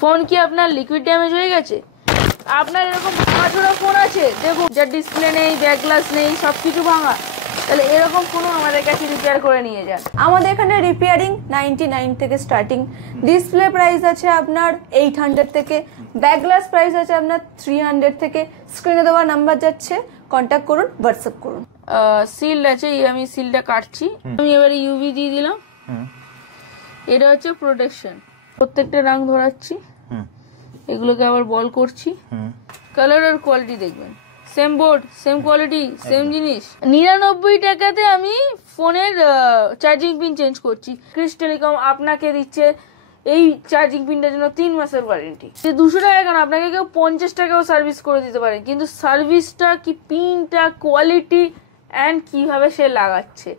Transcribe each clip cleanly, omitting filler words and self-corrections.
Phone কি আপনার liquid damage হয়ে গেছে? আপনার এরকম ভাঙাচোরা ফোন আছে দেখুন, যার ডিসপ্লে নেই, ব্যাক গ্লাস নেই, সবকিছু ভাঙা, তাহলে এরকম ফোনও আমাদের কাছে রিপেয়ার করে নিয়ে যান। আমাদের এখানে রিপেয়ারিং 99 থেকে স্টার্টিং। ডিসপ্লে প্রাইস আছে আপনার 800 থেকে, ব্যাক গ্লাস প্রাইস আছে আপনার 300 থেকে। স্ক্রিনে দেওয়া নাম্বার যাচ্ছে, কন্ট্যাক্ট করুন, হোয়াটসঅ্যাপ করুন। সিল্ড আছে, আমি সিলটা কাটছি, আমি এবারে ইউভি দিয়ে দিলাম। এটা হচ্ছে প্রোটেকশন, প্রত্যেকটা রং ধরাচ্ছি, এগুলোকে আবার বল করছি। কালার আর কোয়ালিটি দেখবেন, same board, same quality, same জিনিস। 99 টাকাতে আমি ফোনের চার্জিং পিন চেঞ্জ করছি। ক্রিস টেলিকম আপনাকে দিচ্ছে এই চার্জিং পিনটার জন্য 3 মাসের ওয়ারেন্টি। 200 টাকা কেন, আপনাকে কেউ 50 টাকাও সার্ভিস করে দিতে পারে, কিন্তু সার্ভিসটা কি, পিনটা, কোয়ালিটি অ্যান্ড কিভাবে সে লাগাচ্ছে,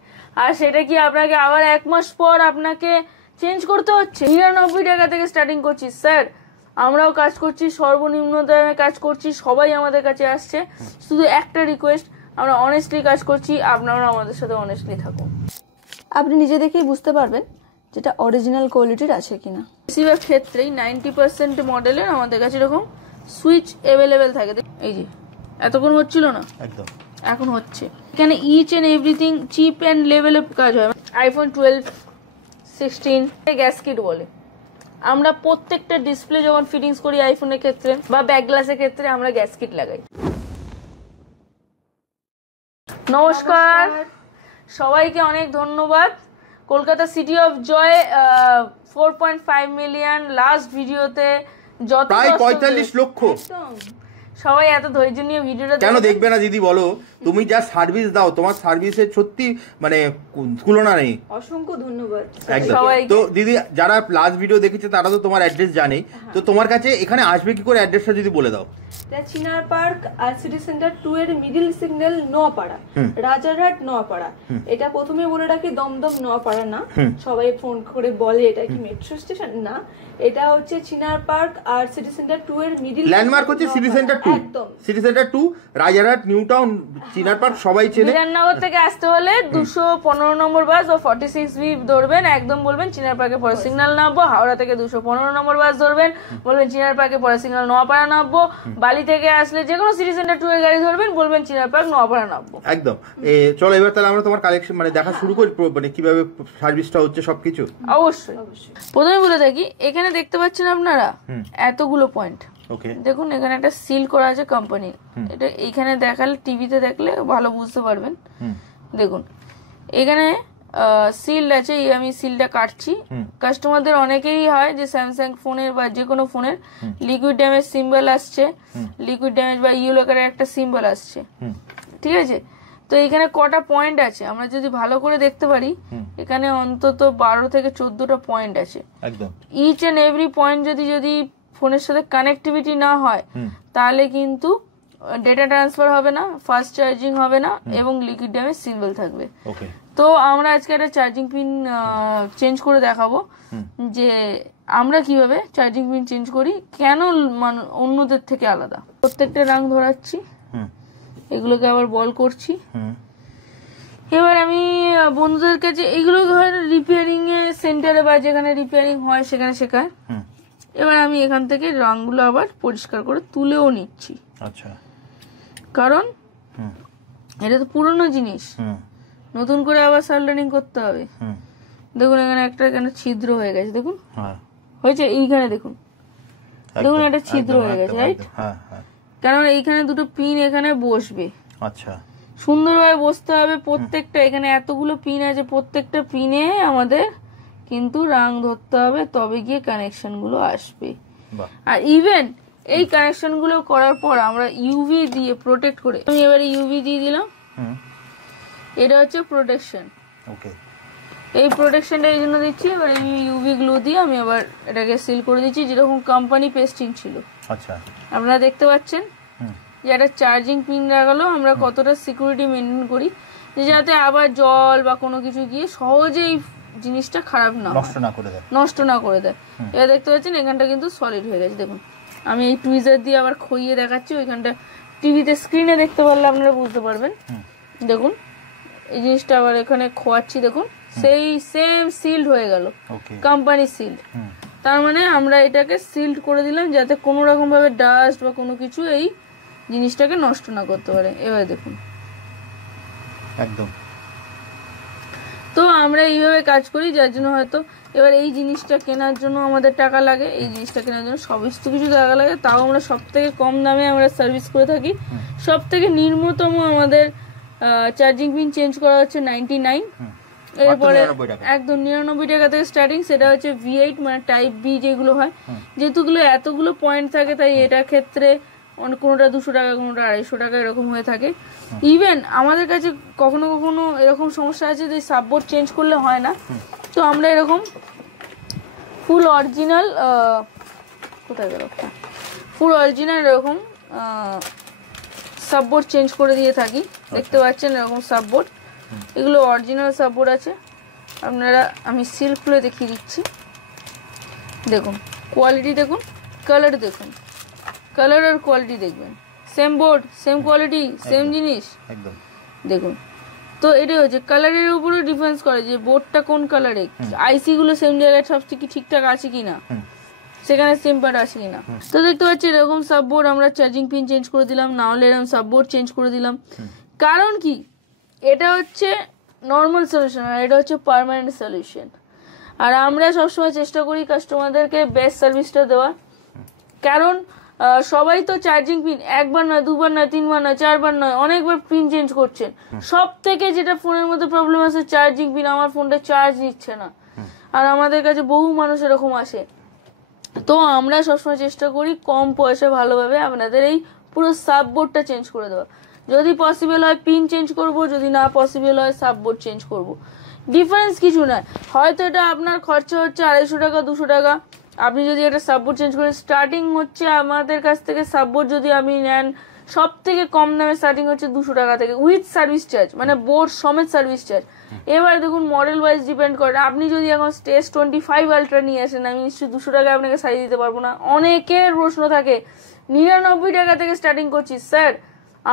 আর সেটা কি আপনাকে আবার 1 মাস পর আপনাকে চেঞ্জ করতে হচ্ছে। 99 টাকা থেকে স্টার্টিং করছি স্যার, আমরাও কাজ করছি, সর্বনিম্ন দামে কাজ করছি, সবাই আমাদের কাছে আসছে। শুধু একটা রিকোয়েস্ট, আমরা অনেস্টলি কাজ করছি, আপনারা আমাদের সাথে অনেস্টলি থাকুন। আপনি নিজে দেখেই বুঝতে পারবেন যেটা অরিজিনাল কোয়ালিটির আছে কিনা। বেশিরভাগ ক্ষেত্রেই 90% মডেলের আমাদের কাছে এরকম সুইচ অ্যাভেলেবেল থাকে। এই যে এতক্ষণ হচ্ছিল না, একদম এখন হচ্ছে। এখানে each and everything chip and লেভেলে কাজ হয়। আইফোন 12, 16 গ্যাসকিট বলে। আমরা প্রত্যেকটা ডিসপ্লে যখন ফিটিংস করি আইফোনের ক্ষেত্রে বা ব্যাক গ্লাসের ক্ষেত্রে আমরা গ্যাসকিট লাগাই। নমস্কার, সবাইকে অনেক ধন্যবাদ। Kolkata city of joy 4.5 million last ভিডিওতে যত প্রায় 45 লক্ষ। সবাই এত ধৈর্য নিয়ে ভিডিওটা কেন দেখবে না দিদি বলো? তুমি যা সার্ভিস দাও, তোমার সার্ভিসের সত্যি মানে তুলনা নেই। অসংখ্য ধন্যবাদ একদম। তো দিদি যারা লাস্ট ভিডিও দেখেছে তারা তো তোমার অ্যাড্রেস জানে, তো তোমার কাছে এখানে আসবে কি করে, অ্যাড্রেসটা যদি বলে দাও। চিনার পার্ক আর সিটি সেন্টার 2 এর মিডল সিগন্যাল নোয়াপাড়া, রাজারহাট নোয়াপাড়া। এটা প্রথমে বলে রাখি, দমদম নোয়াপাড়া না। সবাই ফোন করে বলে এটা কি মেট্রো স্টেশন, না, এটা হচ্ছে চিনার পার্ক আর সিটি সেন্টার 2 এর মিডল। ল্যান্ডমার্ক হচ্ছে City centre 2, City centre 2, Rajarhat, New Town, Chinar Park সবাই চেনে। বিধাননগর থেকে আসতে হলে 215 নম্বর বাস বা 46B ধরবেন, একদম বলবেন চিনার পার্কে পরে সিগন্যাল নামবো। হাওড়া থেকে 215 নম্বর বাস ধরবেন, বলবেন চিনার পার্কে পরে সিগন্যাল নোয়াপাড়া নামবো। বালি থেকে আসলে যে কোনো সিটি সেন্টার 2 এর গাড়ি ধরবেন, বলবেন চিনার পার্ক নোয়াপাড়া নামবো। একদম। চলো এবার তাহলে আমরা তোমার কালেকশন মানে দেখা শুরু করি, মানে কিভাবে সার্ভিসটা হচ্ছে সবকিছু। অবশ্যই প্রথমে বলে থাকি, এখানে দেখতে পাচ্ছেন আপনারা এতগুলো পয়েন্ট। দেখুন এখানে একটা সিল করা আছে কোম্পানির, এটা এইখানে দেখালে, টিভিতে দেখলে ভালো বুঝতে পারবেন। দেখুন এখানে সিল্ড আছে, আমি সিলটা কাটছি। কাস্টমারদের অনেকেরই হয় যে স্যামসাং ফোনের বা যে কোনো ফোনের লিকুইড ড্যামেজ সিম্বল আসছে, লিকুইড ড্যামেজ বা ইয়েলো কালার একটা সিম্বল আসছে, ঠিক আছে। তো এখানে কটা পয়েন্ট আছে আমরা যদি ভালো করে দেখতে পারি, এখানে অন্তত 12 থেকে 14টা পয়েন্ট আছে। একদম। ইচ এন্ড এভরি পয়েন্ট যদি ফোনের সাথে কানেক্টিভিটি না হয়, তাহলে কিন্তু ডেটা ট্রান্সফার হবে না, ফাস্ট চার্জিং হবে না, এবং লিকুইড ড্যামেজ সিম্বল থাকবে। তো আমরা আজকে একটা চার্জিং পিন চেঞ্জ করে দেখাবো যে আমরা কিভাবে চার্জিং পিন চেঞ্জ করি, কেন অন্যদের থেকে আলাদা। প্রত্যেকটা রং ধরাচ্ছি, এগুলোকে আবার বল করছি। এবার আমি বন্ধুদের কাছে এগুলো রিপেয়ারিং এ সেন্টারে বা যেখানে রিপেয়ারিং হয় সেখানে শেখায়। এবার আমি এখান থেকে রংগুলো আবার পরিষ্কার করে তুলেও নিচ্ছি। আচ্ছা, কারণ এটা তো পুরনো জিনিস, নতুন করে আবার সার্লানিং করতে হবে। দেখুন এখানে একটা এখানে ছিদ্র হয়ে গেছে, দেখুন হয়েছে, এইখানে দেখুন, দেখুন একটা ছিদ্র হয়ে গেছে, রাইট? কারণ এইখানে দুটো পিন এখানে বসবে। আচ্ছা, সুন্দরভাবে বসতে হবে প্রত্যেকটা। এখানে এতগুলো পিন আছে, প্রত্যেকটা পিনে আমাদের কিন্তু রং ধরতে হবে, তবে গিয়ে কানেকশন গুলো আসবে। আর ইভেন এই কানেকশন গুলো করার পর আমরা ইউভি দিয়ে প্রোটেক্ট করে, আমি এবারে ইউভি দিয়ে দিলাম। এটা হচ্ছে প্রোটেকশন। এই প্রোটেকশনটা এই জন্য দিচ্ছি, এবার আমি ইউভি গ্লু দিয়ে আমি আবার এটাকে সিল করে দিচ্ছি, যেরকম কোম্পানি পেস্টিং ছিল। আচ্ছা, আপনারা দেখতে পাচ্ছেন যে একটা চার্জিং পিন লাগালো, আমরা কতটা সিকিউরিটি মেনটেন করি যে যাতে আবার জল বা কোনো কিছু গিয়ে সহজেই জিনিসটা খারাপ না, নষ্ট না করে দেয়। এবার দেখতে পাচ্ছেন এখানটা কিন্তু সলিড হয়ে গেছে। দেখুন আমি এই টুইজার দিয়ে আবার খইয়ে দেখাচ্ছি, ওইখানটা টিভিতে স্ক্রিনে দেখতে পারলে আপনারা বুঝতে পারবেন। দেখুন এই জিনিসটা আবার এখানে খোয়াচ্ছি, দেখুন সেই সেম সিল্ড হয়ে গেল, কোম্পানি সিল্ড। তার মানে আমরা এটাকে সিল্ড করে দিলাম যাতে কোনো রকম ভাবে ডাস্ট বা কোনো কিছু এই জিনিসটাকে নষ্ট না করতে পারে। এবার দেখুন একদম। তো আমরা এইভাবে কাজ করি, যার জন্য হয়তো এবার এই জিনিসটা কেনার জন্য আমাদের টাকা লাগে, এই জিনিসটা কেনার জন্য সমস্ত কিছু টাকা লাগে, তাও আমরা সব থেকে কম দামে আমরা সার্ভিস করে থাকি। সব থেকে নিম্নতম আমাদের চার্জিং পিন চেঞ্জ করা হচ্ছে 99, এরপরে একদম 99 টাকা থেকে স্টার্টিং। সেটা হচ্ছে V8 মানে টাইপ বি যেগুলো হয়, যেহেতু এতগুলো পয়েন্ট থাকে তাই এটার ক্ষেত্রে কোনোটা 200 টাকা, কোনোটা 250 টাকা এরকম হয়ে থাকে। ইভেন আমাদের কাছে কখনো কখনো এরকম সমস্যা আছে যে সাববোর্ড চেঞ্জ করলে হয় না, তো আমরা এরকম ফুল অরিজিনাল কোথায় গেল ফুল অরিজিনাল এরকম সাববোর্ড চেঞ্জ করে দিয়ে থাকি। দেখতে পাচ্ছেন এরকম সাববোর্ড, এগুলো অরিজিনাল সাববোর্ড আছে। আপনারা আমি সিল খুলে দেখিয়ে দিচ্ছি, দেখুন কোয়ালিটি দেখুন, কালার দেখুন, কালার আর কোয়ালিটি দেখবেন, same board same quality same জিনিস একদম। দেখুন তো এটা হচ্ছে কালারের উপরে ডিফারেন্স করে যে বোর্ডটা কোন কালারে, আইসি গুলো সেম জায়গায় সব কি ঠিকঠাক আছে কিনা, সেখানে সেম পার্ট আছে কিনা। তো দেখতে পাচ্ছি এরকম সাববোর্ড আমরা চার্জিং পিন চেঞ্জ করে দিলাম, না হলে এরকম সাববোর্ড চেঞ্জ করে দিলাম। কারণ কি, এটা হচ্ছে নর্মাল সলিউশন আর এটা হচ্ছে পার্মানেন্ট সলিউশন। আর আমরা সবসময় চেষ্টা করি কাস্টমারদেরকে বেস্ট সার্ভিসটা দেওয়ার, কারণ সবাই তো চার্জিং পিন একবার নয়, দুবার নয়, তিনবার নয়, চারবার নয়, অনেকবার পিন চেঞ্জ করছেন। সব থেকে যেটা ফোনের মধ্যে প্রবলেম আছে চার্জিং পিন, আমার ফোনটা চার্জ নিচ্ছে না, আর আমাদের কাছে বহু মানুষ এরকম আসে। তো আমরা সবসময় চেষ্টা করি কম পয়সা ভালোভাবে আপনাদের এই পুরো সাববোর্ডটা চেঞ্জ করে দেওয়া। যদি পসিবল হয় পিন চেঞ্জ করব, যদি না পসিবল হয় সাববোর্ড চেঞ্জ করব। ডিফারেন্স কিছু নয়, হয়তো এটা আপনার খরচা হচ্ছে 250 টাকা 200 টাকা, আপনি যদি একটা সাববোর্ড চেঞ্জ করেন, স্টার্টিং হচ্ছে আমাদের কাছ থেকে সাববোর্ড যদি আপনি নেন সব থেকে কম দামে স্টার্টিং হচ্ছে 200 টাকা থেকে উইথ সার্ভিস চার্জ, মানে বোর্ড সমেত সার্ভিস চার্জ। এবার দেখুন মডেল ওয়াইজ ডিপেন্ড করে, আপনি যদি এখন স্টেজ 25 আলট্রা নিয়ে আসেন, আমি নিশ্চয়ই 200 টাকায় আপনাকে সারিয়ে দিতে পারবো না। অনেকের প্রশ্ন থাকে 99 টাকা থেকে স্টার্টিং করছি, স্যার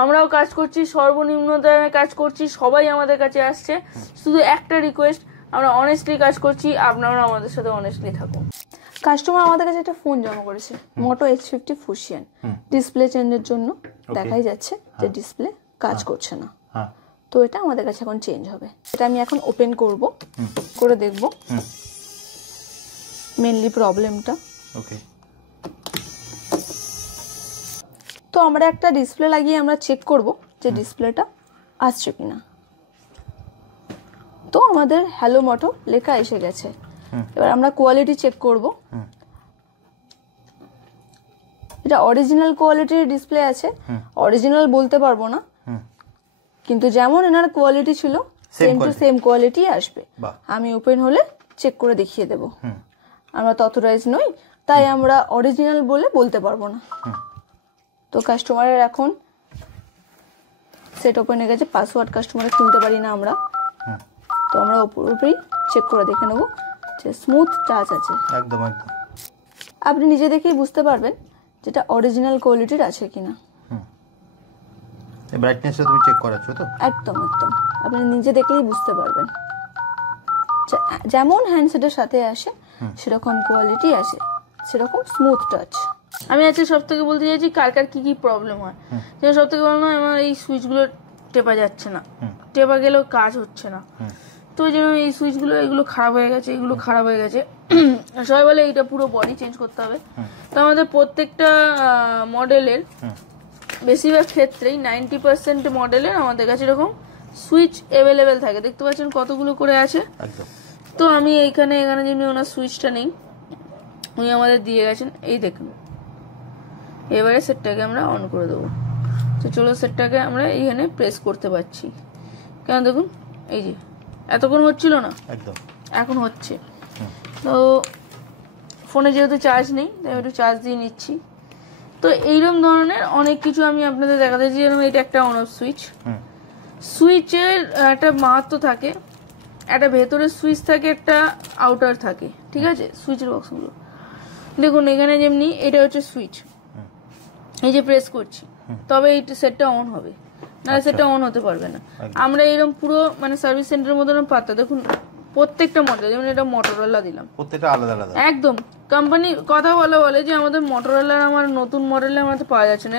আমরাও কাজ করছি, সর্বনিম্ন দামে কাজ করছি, সবাই আমাদের কাছে আসছে, শুধু একটা রিকোয়েস্ট, আমরা অনেস্টলি কাজ করছি, আপনারা আমাদের সাথে অনেস্টলি থাকুন। কাস্টমার আমাদের কাছে একটা ফোন জমা করেছে, মোটো H50 ফুশিয়ান, ডিসপ্লে চেঞ্জের জন্য দেখাই যাচ্ছে যে ডিসপ্লে কাজ করছে না। তো এটা আমাদের কাছে এখন চেঞ্জ হবে, এটা আমি এখন ওপেন করব, করে দেখব মেইনলি প্রবলেমটা। ওকে, তো আমরা একটা ডিসপ্লে লাগিয়ে আমরা চেক করব যে ডিসপ্লেটা আসছে কিনা। তো আমাদের হ্যালো মোটো লেখা এসে গেছে। এবার আমরা কোয়ালিটি চেক করব, এটা অরিজিনাল কোয়ালিটির ডিসপ্লে আছে, অরিজিনাল বলতে পারবো না, কিন্তু যেমন এনার কোয়ালিটি ছিল সেম টু সেম কোয়ালিটি আসবে। আমি ওপেন হলে চেক করে দেখিয়ে দেব, আমরা তো অথরাইজ নই, তাই আমরা অরিজিনাল বলে বলতে পারবো না। তো কাস্টমারের এখন সেট ওপেন হয়ে গেছে, পাসওয়ার্ড কাস্টমারে খুলতে পারি না আমরা, তো আমরা উপরেই চেক করে দেখে নেব যে স্মুথ টাচ আছে। একদম একদম, আপনি নিজে দেখেই বুঝতে পারবেন যেটা অরিজিনাল কোয়ালিটির আছে কিনা। এই ব্রাইটনেসটা তুমি চেক করাচ্ছো তো? একদম একদম, আপনি নিজে দেখেই বুঝতে পারবেন, যেমন হ্যান্ডসেটের সাথে আসে সেরকম কোয়ালিটি আসে, সেরকম স্মুথ টাচ। আমি আজকে সব থেকে বলতে চাইছি কার কার কি কি প্রবলেম হয়। যেমন সব থেকে বললাম আমার এই সুইচগুলো টেপা যাচ্ছে না, টেপা গেলেও কাজ হচ্ছে না, তো যেমন এই সুইচগুলো এগুলো খারাপ হয়ে গেছে, এগুলো খারাপ হয়ে গেছে, সবাই বলে এইটা পুরো বডি চেঞ্জ করতে হবে। তো আমাদের প্রত্যেকটা মডেলের বেশিরভাগ ক্ষেত্রেই 90% মডেলের আমাদের কাছে এরকম সুইচ অ্যাভেলেবেল থাকে, দেখতে পাচ্ছেন কতগুলো করে আছে। তো আমি এখানে যেমনি ওনার সুইচটা নেই, উনি আমাদের দিয়ে গেছেন, এই দেখুন। এবারে সেটটাকে আমরা অন করে দেবো, তো চলো সেটটাকে আমরা এইখানে প্রেস করতে পারছি, কেন দেখুন এই যে এতক্ষণ হচ্ছিল না, এখন হচ্ছে। তো ফোনে যেহেতু চার্জ নেই তাই একটু চার্জ দিয়ে নিচ্ছি। তো এইরকম ধরনের অনেক কিছু আমি আপনাদের দেখাতে চাই, যেরকম এটা একটা অন অফ সুইচ। সুইচের একটা মাহাত্ম থাকে, একটা ভেতরের সুইচ থাকে, একটা আউটার থাকে, ঠিক আছে। সুইচের বক্সগুলো দেখুন, এখানে যেমনি এটা হচ্ছে সুইচ, এই যে প্রেস করছি তবে এই সেটটা অন হবে, না সেটটা অন হতে পারবে না। আমরা এরকম পুরো মানে সার্ভিস সেন্টারের মতন পাতা দেখুন, প্রত্যেকটা মডেল, যেমন এটা মোটরোলা দিলাম, প্রত্যেকটা আলাদা আলাদা একদম। কোম্পানি কথা বলে যে আমাদের মোটরোলার আমার নতুন মডেলে আমাদের পাওয়া যাচ্ছে না,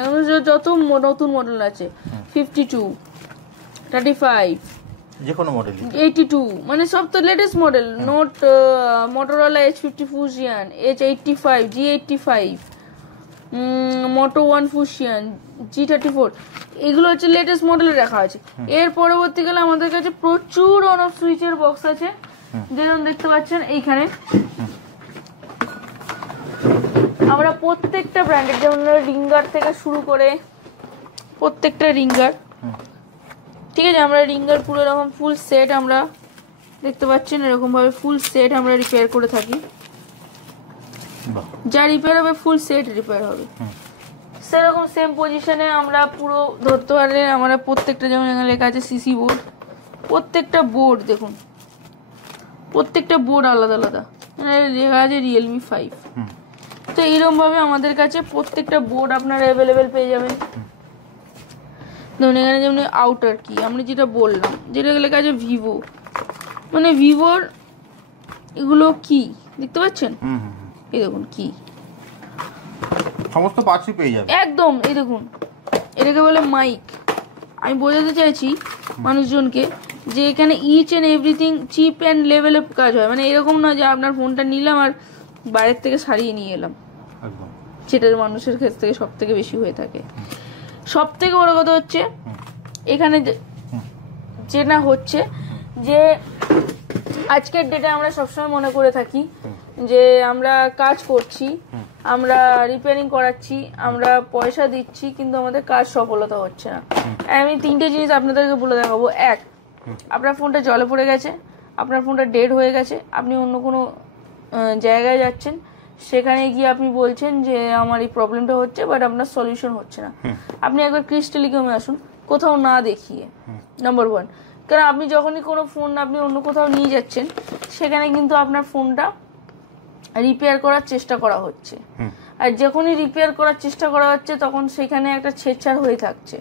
যত নতুন মডেল আছে 52, 35, যে কোনো মডেল, 82, মানে সব তো latest model. Note, Motorola H50 Fusion, H85, G85, মোটো 1 Fusion, G34, এগুলো হচ্ছে লেটেস্ট মডেলে রাখা আছে। এর পরবর্তীকালে আমাদের কাছে প্রচুর অন অফ সুইচের বক্স আছে, যেরকম দেখতে পাচ্ছেন এইখানে। আমরা প্রত্যেকটা ব্র্যান্ডের, যেমন রিঙ্গার থেকে শুরু করে প্রত্যেকটা রিঙ্গার, ঠিক আছে, আমরা রিঙ্গার পুরো এরকম ফুল সেট আমরা দেখতে পাচ্ছেন, এরকম ভাবে ফুল সেট আমরা রিপেয়ার করে থাকি। যা রিপেয়ার হবে ফুল সেট রিপেয়ার হবে, সেরকম সেম পজিশনে আমরা পুরো ধরতে পারলে আমরা প্রত্যেকটা, যেমন এখানে লেখা আছে সিসি বোর্ড, প্রত্যেকটা বোর্ড দেখুন, প্রত্যেকটা বোর্ড আলাদা আলাদা, লেখা আছে Realme 5। তো এইরকম ভাবে আমাদের কাছে প্রত্যেকটা বোর্ড আপনারা অ্যাভেলেবেল পেয়ে যাবেন। ধরুন এখানে যেমন আউটার কি আমরা যেটা বললাম, যেটা লেখা আছে ভিভো, মানে ভিভোর এগুলো কি দেখতে পাচ্ছেন, এই দেখুন কি সমস্ত পার্টসই পেয়ে যাবে একদম। এই দেখুন, এটাকে বলে মাইক। আমি বোঝাতে চাইছি মানুষজনকে যে এখানে each and everything chip and লেভেলে কাজ হয়, মানে এরকম না যে আপনার ফোনটা নিলাম আর বাইরের থেকে সারিয়ে নিয়ে এলাম, সেটা মানুষের ক্ষেত্রে থেকে সব থেকে বেশি হয়ে থাকে। সব থেকে বড় কথা হচ্ছে এখানে যেটা হচ্ছে যে আজকের ডেটে আমরা সবসময় মনে করে থাকি যে আমরা কাজ করছি, আমরা রিপেয়ারিং করাচ্ছি, আমরা পয়সা দিচ্ছি, কিন্তু আমাদের কাজ সফলতা হচ্ছে না। আমি 3টে জিনিস আপনাদেরকে বলে দেখাবো। এক, আপনার ফোনটা জলে পড়ে গেছে, আপনার ফোনটা ডেড হয়ে গেছে, আপনি অন্য কোনো জায়গায় যাচ্ছেন, সেখানে গিয়ে আপনি বলছেন যে আমার এই প্রবলেমটা হচ্ছে, বাট আপনার সলিউশন হচ্ছে না। আপনি একবার ক্রিস টেলিকমে আসুন, কোথাও না দেখিয়ে, নাম্বার 1। কারণ আপনি যখনই কোনো ফোন আপনি অন্য কোথাও নিয়ে যাচ্ছেন, সেখানে কিন্তু আপনার ফোনটা রিপেয়ার করার চেষ্টা করা হচ্ছে, আর যখনই রিপেয়ার করার চেষ্টা করা হচ্ছে তখন সেখানে একটা ছেঁড়ছাড় হয়ে থাকছে।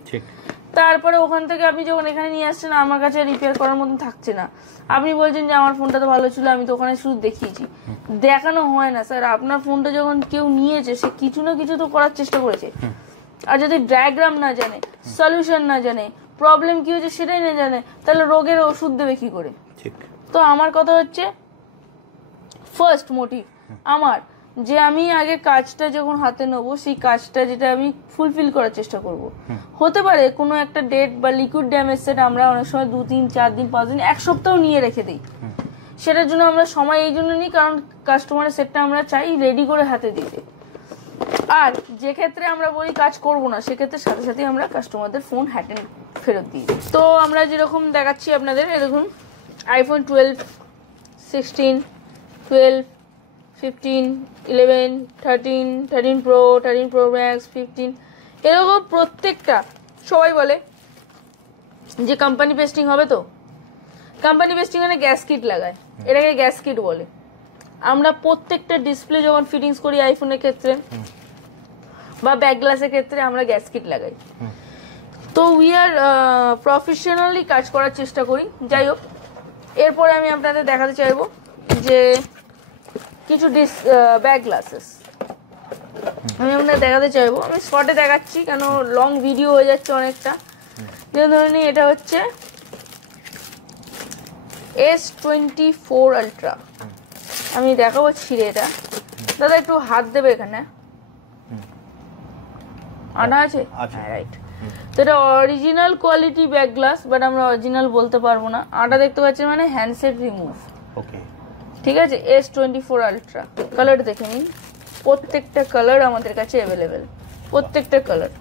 তারপরে ওখান থেকে আপনি যখন এখানে নিয়ে আসছেন, আমার কাছে রিপেয়ার করার মতন থাকছে না, আপনি বলছেন যে আমার ফোনটা তো ভালো ছিল, আমি তো ওখানে শুধু দেখিয়েছি। দেখানো হয় না স্যার, আপনার ফোনটা যখন কেউ নিয়েছে সে কিছু না কিছু তো করার চেষ্টা করেছে, আর যদি ডায়াগ্রাম না জানে, সলিউশন না জানে, প্রবলেম কি হচ্ছে সেটাই না জানে, তাহলে রোগের ওষুধ দেবে কি করে? তো আমার কথা হচ্ছে ফার্স্ট মোটিভ আমার, যে আমি আগে কাজটা যখন হাতে নেবো, সেই কাজটা যেটা আমি ফুলফিল করার চেষ্টা করব। হতে পারে কোনো একটা ডেট বা লিকুইড ড্যামেজ সেট আমরা অনেক সময় 2 দিন 4 দিন 5 দিন 1 সপ্তাহ নিয়ে রেখে দিই, সেটার জন্য আমরা সময় এই জন্য নিই কারণ কাস্টমারের সেটটা আমরা চাই রেডি করে হাতে দিতে। আর যে ক্ষেত্রে আমরা বলি কাজ করব না, সেক্ষেত্রে সাথে সাথে আমরা কাস্টমারদের ফোন হ্যান্ড ফেরত দিই। তো আমরা যেরকম দেখাচ্ছি আপনাদের, এরকম আইফোন 12, 16, 12, 15, 11, 13, 13 Pro, 13 Pro Max, 15, এরকম প্রত্যেকটা সবাই বলে যে কোম্পানি পেস্টিং হবে। তো কোম্পানি পেস্টিং মানে গ্যাস কিট লাগায়, এটাকে গ্যাস কিট বলে। আমরা প্রত্যেকটা ডিসপ্লে যখন ফিটিংস করি আইফোনের ক্ষেত্রে বা ব্যাক গ্লাসের ক্ষেত্রে আমরা গ্যাস কিট লাগাই। তো উই আর প্রফেশনালি কাজ করার চেষ্টা করি। যাই হোক, এরপরে আমি আপনাদের দেখাতে চাইবো যে কিছু ব্যাক গ্লাসেস আমি আপনাদের দেখাতে চাইবো। আমি শর্টে দেখাচ্ছি কেন লং ভিডিও হয়ে যাচ্ছে অনেকটা। যেমন ধরে নিই, এটা হচ্ছে S24 Ultra, আমি দেখাবো ছিঁড়ে। এটা দাদা একটু হাত দেবে এখানে, আনা আছে, রাইট। তো এটা original quality back glass, but আমরা অরিজিনাল বলতে পারবো না। আটা দেখতে পাচ্ছেন মানে হ্যান্ডসেট রিমুভ, ঠিক আছে। S24 Ultra কালার দেখে নিন, প্রত্যেকটা কালার আমাদের কাছে অ্যাভেলেবেল, প্রত্যেকটা কালার।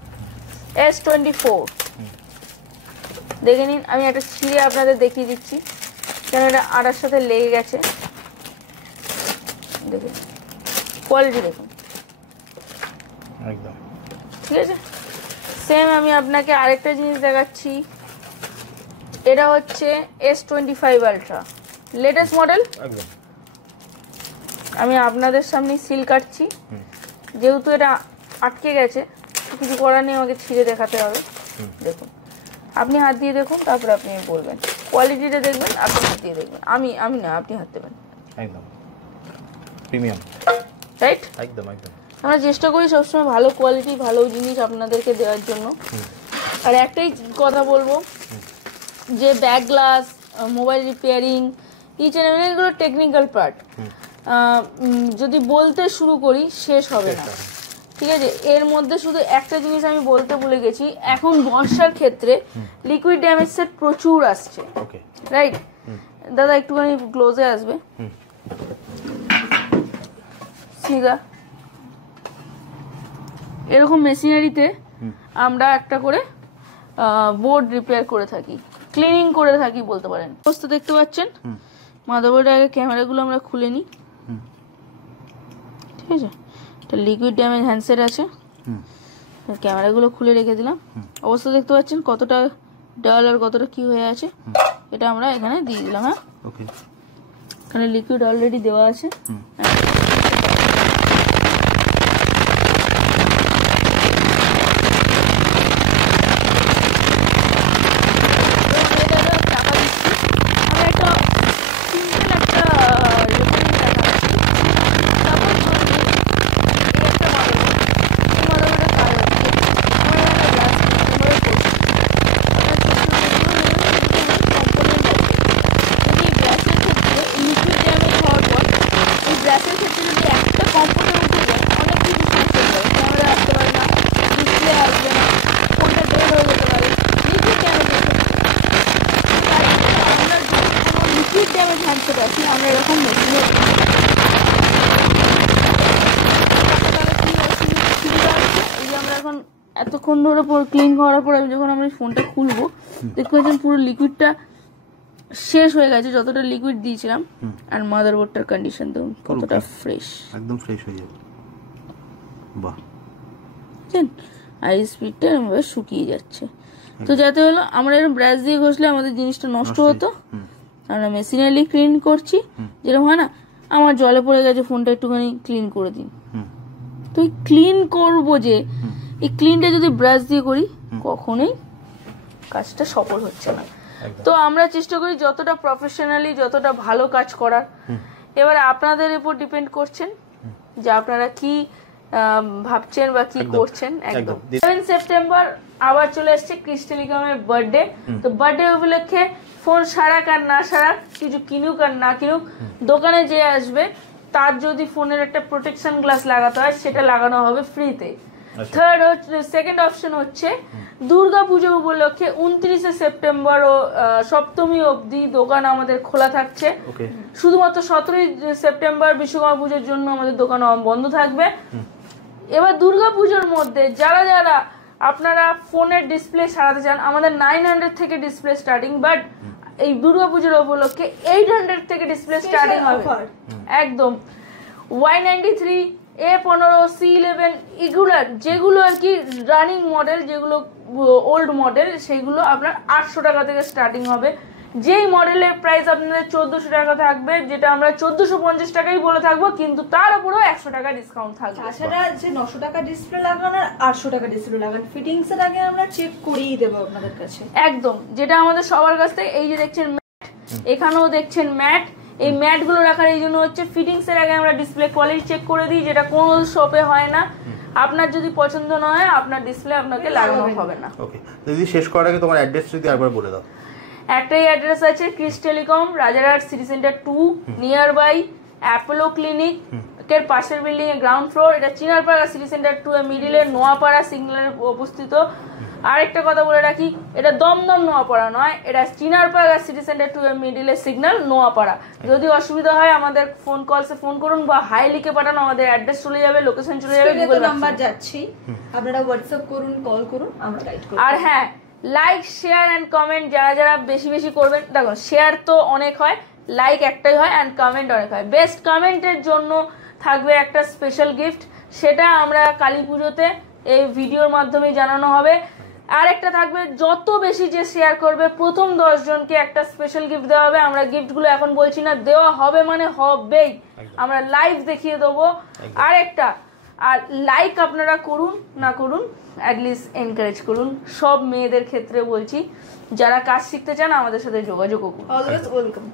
S24 দেখে নিন। আমি একটা ছিঁড়ে আপনাদের দেখিয়ে দিচ্ছি, কেন এটা আটার সাথে লেগে গেছে। দেখুন কোয়ালিটি, দেখুন একদম ঠিক আছে। সেম আমি আপনাকে আরেকটা জিনিস দেখাচ্ছি, এটা হচ্ছে S25 Ultra লেটেস্ট মডেল। আমি আপনাদের সামনে সিল কাটছি, যেহেতু এটা আটকে গেছে কিছু করার নেই, আমাকে ছিঁড়ে দেখাতে হবে। দেখুন, আপনি হাত দিয়ে দেখুন, তারপরে আপনি বলবেন। কোয়ালিটিটা দেখবেন, আপনি হাতিয়ে দেখবেন। আমি না, আপনি হাত দেবেন। একদম প্রিমিয়াম, রাইট? একদম একদম। আমরা চেষ্টা করি সবসময় ভালো কোয়ালিটি ভালো জিনিস আপনাদেরকে দেওয়ার জন্য। আর একটাই কথা বলবো যে ব্যাক গ্লাস, মোবাইল রিপেয়ারিং, এগুলো টেকনিক্যাল পার্ট। যদি বলতে শুরু করি শেষ হবে না, ঠিক আছে? এর মধ্যে শুধু একটা জিনিস আমি বলতে ভুলে গেছি, এখন বর্ষার ক্ষেত্রে লিকুইড ড্যামেজ সেট প্রচুর আসছে, রাইট? দাদা একটুখানি ক্লোজে আসবে। এরকম মেশিনারিতে আমরা একটা করে বোর্ড রিপেয়ার করে থাকি, ক্লিনিং করে থাকি বলতে পারেন। অবস্থা দেখতে পাচ্ছেন, মাদারবোর্ডের আগে ক্যামেরাগুলো আমরা খুলে নিই, ঠিক আছে? এটা লিকুইড ড্যামেজ হ্যান্ডসেট আছে, ক্যামেরাগুলো খুলে রেখে দিলাম। অবস্থা দেখতে পাচ্ছেন কতটা ডাল আর কতটা কি হয়ে আছে, এটা আমরা এখানে দিয়ে দিলাম। হ্যাঁ, এখানে লিকুইড অলরেডি দেওয়া আছে। আমরা এরকম মেশিনে আমরা এখন এতক্ষণ ধরে ক্লিন করার পর যখন আমরা ফোনটা খুলবো দেখতে পাচ্ছেন পুরো লিকুইডটা শেষ হয়ে গেছে, যতটা লিকুইড দিয়েছিলাম। আর মাদারবোর্ডটার কন্ডিশন দেখুন কতটা ফ্রেশ, একদম ফ্রেশ হয়ে যাবে। বাহ, আর স্পিডটা এভাবে শুকিয়ে যাচ্ছে। তো যাতে হলো আমরা এরকম ব্রাশ দিয়ে ঘষলে আমাদের জিনিসটা নষ্ট হতো, আমরা মেশিনালি ক্লিন করছি। যেরকম হয় না, আমার জলে পড়ে গেছে ফোনটা একটুখানি ক্লিন করে দিন, তো ক্লিন করবো যে এই ক্লিনটা যদি ব্রাশ দিয়ে করি কখনোই কাজটা সফল হচ্ছে না। তো আমরা চেষ্টা করি যতটা প্রফেশনালি যতটা ভালো কাজ করার। এবার আপনাদের উপর ডিপেন্ড করছেন যে আপনারা কি ভাবছেন বা কি করছেন। একদম 7 সেপ্টেম্বর আবার চলে আসছে ক্রিস্টালিকমের বার্থডে। তো বার্থডে উপলক্ষে ফোন সারাক আর না সারাক, কিছু কিনুক আর না কিনুক, দোকানে যে আসবে তার যদি ফোনের একটা প্রোটেকশন গ্লাস লাগাতে হয় সেটা লাগানো হবে ফ্রিতে। সেকেন্ড অপশন হচ্ছে দুর্গাপুজো উপলক্ষে 29 সেপ্টেম্বর ও সপ্তমী অবধি দোকান আমাদের খোলা থাকছে। শুধুমাত্র 17 সেপ্টেম্বর বিশ্বকর্মা পুজোর জন্য আমাদের দোকান বন্ধ থাকবে। এবার দুর্গাপুজোর মধ্যে যারা যারা আপনারা ফোনের ডিসপ্লে সারাতে চান, আমাদের 900 থেকে ডিসপ্লে স্টার্টিং, বাট এই দুর্গাপুজোর উপলক্ষে 800 থেকে ডিসপ্লে স্টার্টিং হবে। একদম Y93, A15, C11 এগুলার যেগুলো আর কি রানিং মডেল, যেগুলো ওল্ড মডেল, সেগুলো আপনার 800 টাকা থেকে স্টার্টিং হবে। যেই মডেলের প্রাইস আপনাদের 1400 টাকা থাকবে, যেটা আমরা 1450 টাকাই বলে থাকবো, কিন্তু তার উপরেও 100 টাকা ডিসকাউন্ট থাকবে। তাছাড়া যে 900 টাকা ডিসপ্লে লাগান আর 800 টাকা ডিসপ্লে লাগান, ফিটিংস এর আগে আমরা চেক করিয়ে দেবো আপনাদের কাছে। একদম, যেটা আমাদের সবার কাছ থেকে, এই যে দেখছেন ম্যাট, এখানেও দেখছেন ম্যাট, এই ম্যাট গুলো রাখার এই জন্য হচ্ছে ফিটিংস এর আগে আমরা ডিসপ্লে কোয়ালিটি চেক করে দিই, যেটা কোনো শপে হয় না। আপনার যদি পছন্দ না হয় আপনার ডিসপ্লে আপনাকে লাগানো হবে না। ওকে, যদি শেষ করার আগে তোমার অ্যাড্রেস যদি আরেকবার বলে দাও। একটাই অ্যাড্রেস আছে, Kris telecom, Rajarhat city centre 2, near by Apollo clinic এর পাশের বিল্ডিং এ গ্রাউন্ড ফ্লোর। এটা চিনারপাড়া সিটি সেন্টার 2 এর মিডিলে নোয়াপাড়া সিগন্যালের অবস্থিত। আরেকটা কথা বলে রাখি, এটা দমদম নোয়াপাড়া নয়, এটা চিনারপাড়া সিটি সেন্টার 2 এর মিডিলে সিগন্যাল নোয়াপাড়া। যদি অসুবিধা হয় আমাদের ফোন কলসে ফোন করুন বা হাই লিখে পাঠান, আমাদের অ্যাড্রেস চলে যাবে, লোকেশন চলে যাবে, গুগল নাম্বার যাচ্ছি, আপনারা হোয়াটসঅ্যাপ করুন, কল করুন, আমরা গাইড করব। আর হ্যাঁ, লাইক শেয়ার এন্ড কমেন্ট যারা যারা বেশি বেশি করবেন। দেখো, শেয়ার তো অনেক হয়, লাইক একটাই হয়, এন্ড কমেন্ট অনেক হয়। বেস্ট কমেন্টের জন্য থাকবে একটা স্পেশাল গিফট, সেটা আমরা কালী পুজোতে এই ভিডিওর মাধ্যমে জানানো হবে। আর একটা থাকবে, যত বেশি যে শেয়ার করবে প্রথম 10 জনকে একটা স্পেশাল গিফট দেওয়া হবে। আমরা গিফটগুলো এখন বলছি না, দেওয়া হবে মানে হবেই, আমরা লাইভ দেখিয়ে দেবো। আর একটা আর লাইক আপনারা করুন না করুন, অ্যাটলিস্ট এনকারেজ করুন। সব মেয়েদের ক্ষেত্রে বলছি, যারা কাজ শিখতে চান আমাদের সাথে যোগাযোগ করুন। Always welcome.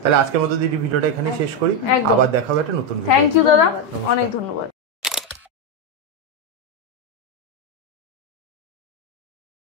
তাহলে আজকের মতো দিদি ভিডিওটা এখানে শেষ করি, আবার দেখা হবে একটা নতুন ভিডিও। থ্যাংক ইউ দাদা, অনেক ধন্যবাদ।